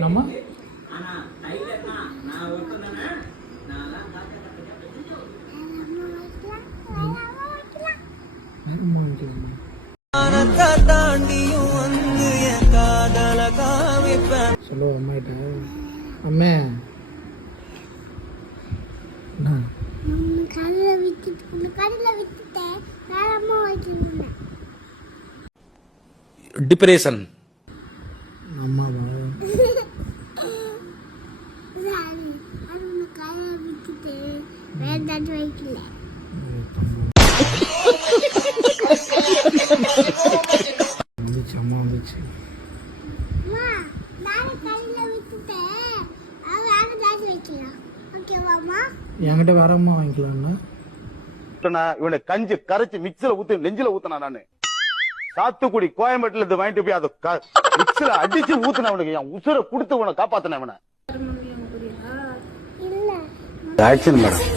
நம்ம சொல்லு அம்மாட்ட. அம்மே டிப்ரெஷன் அம்மாவா வந்துச்சு, அம்மா வந்துச்சு. என்கிட்ட வேற அம்மா வாங்கிக்கலாம்னா இவனை கஞ்சி கரைச்சு மிக்சில ஊத்து நெஞ்சில ஊத்துனா நானு சாத்துக்குடி கோயம்பேட்டுல இருந்து வாங்கிட்டு போய் அதை மிக்சில அடிச்சு ஊத்துன அவனுக்கு என் உசுரை கொடுத்து உன காப்பாத்தின அவனை. இல்ல ஆக்சன் மேடம்